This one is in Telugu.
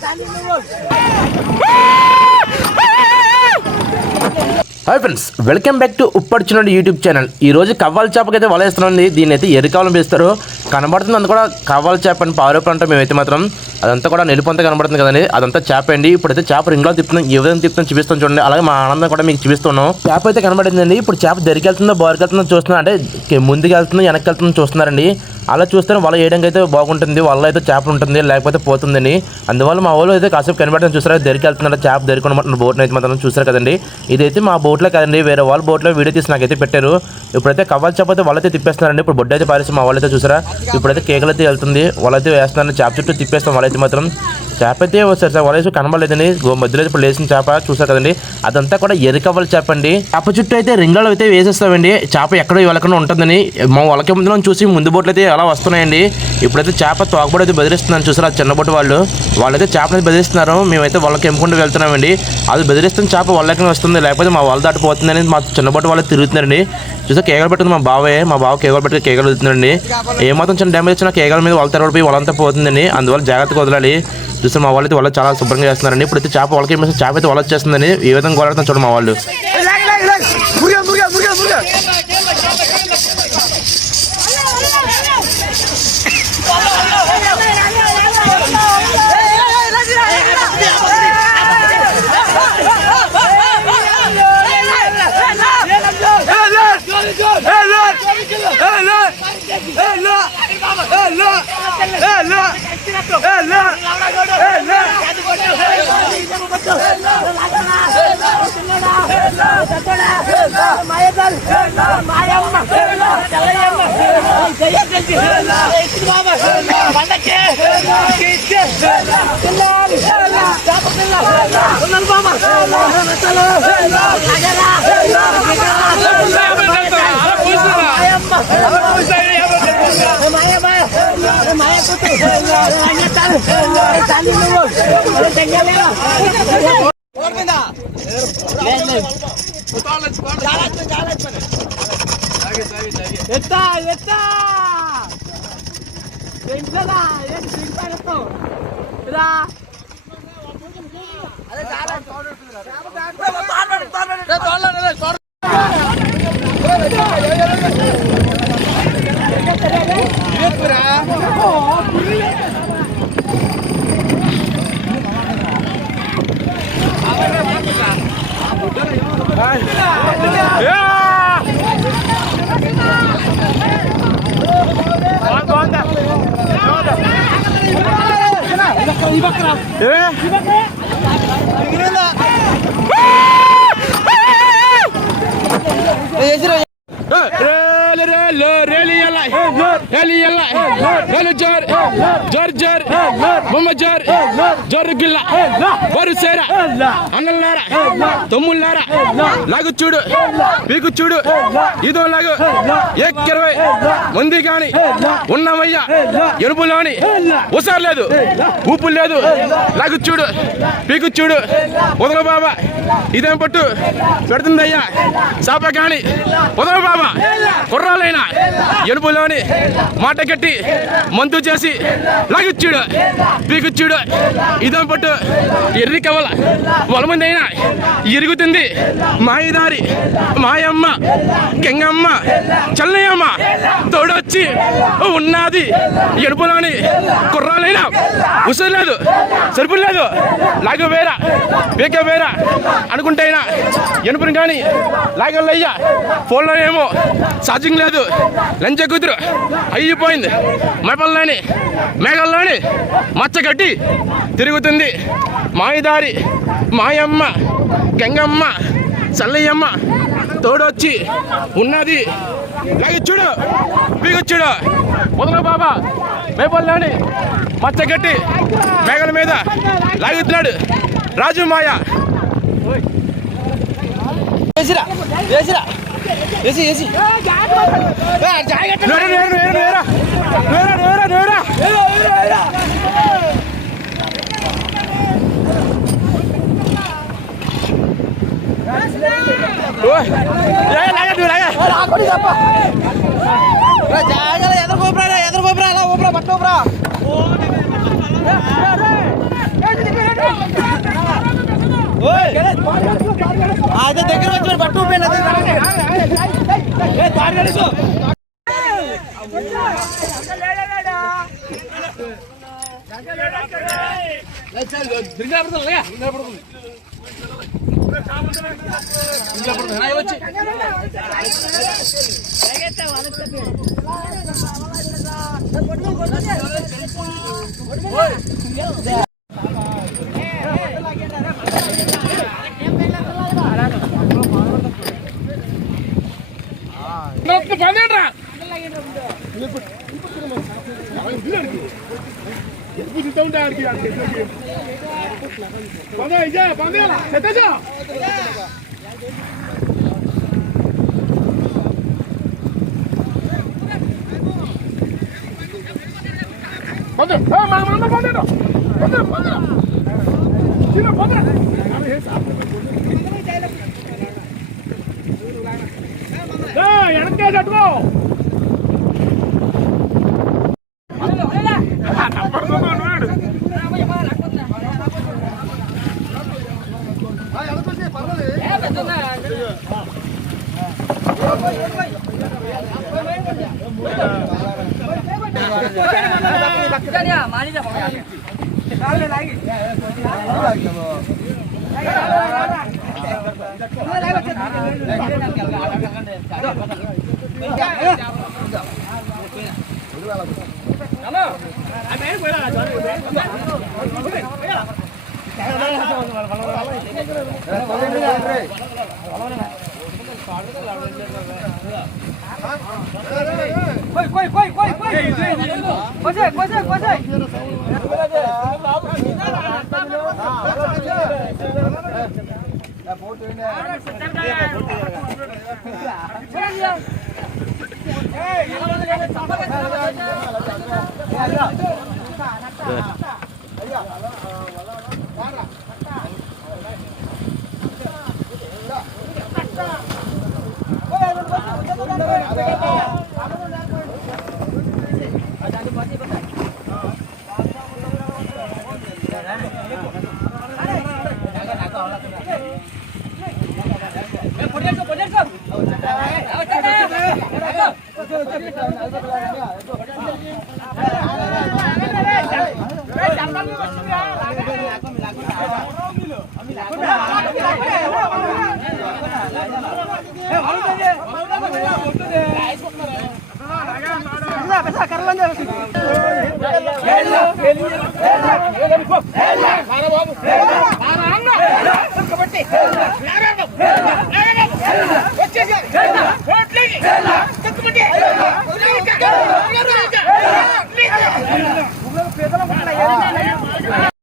தண்ணி hi friends welcome back to ఉప్పడుచునండి YouTube channel ఈ రోజు కవ్వాల చేపకైతే వలేస్తుంది దీన్ని అయితే ఎరుకాలం పిలుస్తారు కనబడుతుంది అంత కూడా కవ్వాల చేప అని పావురపు అంటాం మేమైతే మాత్రం. అదంతా కూడా నిలుపంతా కనబడుతుంది కదండి. అదంతా చేప అండి. ఇప్పుడైతే చేప రింగ్లో తిప్పుతున్నాం. ఏ విధంగా తిప్పుతున్నాం చూపిస్తాం చూడండి. అలాగే మా ఆనందం కూడా మీకు చూపిస్తున్నాం. చేప అయితే కనబడిందండి. ఇప్పుడు చేప దరికెళ్తుందో వెళ్తుందో చూస్తున్నా. అంటే ముందుకు వెళ్తుందో వెనక్కి వెళ్తుందో చూస్తున్నారండి. అలా చూస్తే వల వేయడానికి అయితే బాగుంటుంది. వల్ల అయితే చేప ఉంటుంది. లేకపోతే పోతుందని అందువల్ల మా వాళ్ళు అయితే కాసేపు కనబడుతుంది చూసారా? దరికి వెళ్తున్నారు చేప దరికి ఉన్న బోట్ని అయితే మాత్రం చూసారు కదండి. ఇదైతే మా బోట్లో కదండి వేరే వాళ్ళ బోట్లో వీడియో తీసి నాకైతే పెట్టారు. ఇప్పుడైతే కవ్వాలి చేప అయితే వాళ్ళైతే తిప్పేస్తున్నారండి. ఇప్పుడు బొడ్డు అయితే పారేసి మా వాళ్ళైతే చూసారా? ఇప్పుడైతే కేకలు అయితే వెళ్తుంది. వాళ్ళైతే వేస్తున్నారు చేప చుట్టూ తిప్పేస్తాం వాళ్ళైతే మాత్రం. చేప అయితే ఒకసారి సార్ వాళ్ళైతే కనబడలేదండి. మధ్యలో ఇప్పుడు లేచిన చేప చూసారు కదండి. అదంతా కూడా ఎరికవ్వాలి చేప అండి. చేప చుట్టూ అయితే రింగాలు అయితే వేసేస్తామండి. చేప ఎక్కడో వెళ్ళకుండా ఉంటుందని మా వలక ముందు చూసి ముందు బోట్లు అయితే ఎలా వస్తున్నాయండి. ఇప్పుడైతే చేప తోకబడి అయితే బెదిరిస్తున్నాను చూసారు ఆ చిన్నబోటు వాళ్ళు. వాళ్ళైతే చేపని బెదిరిస్తున్నారు. మేమైతే వాళ్ళకి ఎంపుకుంటూ వెళ్తున్నామండి. అది బెదిరిస్తున్న చేప వాళ్ళకి వస్తుంది. లేకపోతే మా వాళ్ళ దాటిపోతుందని మా చిన్న బోటు వాళ్ళు తిరుగుతున్నారండి. చూసా కేకలు పెట్టింది మా బావే. మా బావ కేకలు పెట్టి కేకలు వెళ్తున్నాడండి ఏమాత్రం చిన్న డ్యామేజ్ వచ్చినా కేగల మీద వాళ్ళ తర్వాత వలంతా వాళ్ళంతా పోతుందండి. అందువల్ల జాగ్రత్తగా వదలాలి. చూస్తే మా వాళ్ళు అయితే వాళ్ళు చాలా శుభ్రంగా చేస్తున్నారండి ఇప్పుడైతే చేప వాళ్ళకి ఏమేసి చేప అయితే వాళ్ళు వచ్చేస్తుందని ఏ విధంగా కొలాడుతాం చూడండి మా వాళ్ళు మురుగా మురుగా మురుగా బాబా ఎత్తా ఎత్తా ఏంటదా ఏంటి తింటాను ఇదా 예? 예, అన్నలారా తమ్ముళ్ళారా లాగు చూడు పీకు చూడు ఇదో లాగు ఎక్కిరవై మంది కాని ఉన్నవయ్యా ఎరుపులోని ఉసారు లేదు ఊపు లేదు లాగు చూడు పీకు చూడు వదల బాబా ఇదేం పట్టు పెడుతుందయ్యా చాప కాని వదల బాబా కుర్రాలైన ఎరుపులోని మాట కట్టి మంతు చేసి లాగిచ్చుడు పీకుచ్చుడు. ఇదం పట్టు ఎర్రి కవల వలమంది అయినా ఇరుగుతుంది మాయదారి మాయమ్మ గంగమ్మ చల్లయ్యమ్మ తోడొచ్చి ఉన్నది. ఎడుపులోని కుర్రాలైనా ఉసురు లేదు సరుపు లేదు లాగ వేరా పీక వేరా అనుకుంటే అయినా ఎనుపుని కానీ లాగల్లయ్యా ఫోన్లో ఏమో ఛార్జింగ్ లేదు. లంచ కూతురు. అయిపోయింది. మెపల్లోని మేఘల్లోని మచ్చగట్టి తిరుగుతుంది. మాయదారి మాయమ్మ గంగమ్మ చల్లయ్యమ్మ తోడొచ్చి ఉన్నది. లాగి చూడు. పీగు చూడు. బాబా. మేపల్లోని మచ్చగట్టి మేఘల మీద లాగుతున్నాడు. రాజు మాయ. వేసిరా వేసిరా. ఏసి ఏసి ఎదురు కోపరా ఎదురు కోపరా ఎలా ఓపరా పట్టు ఓపరా అయితే దగ్గర వచ్చి పట్టు పోయిన వచ్చి పందే ఇదే పందేలా తెచ్చా Padre, eh, mano, mano, padre, no. Padre, padre. Tira, padre. Dame esa. எனக்கே தட்டுவோ మానిదా కావాలి లాగి లాగి 快快快快快！过去过去过去！不要停不要停 వచ్చేసారు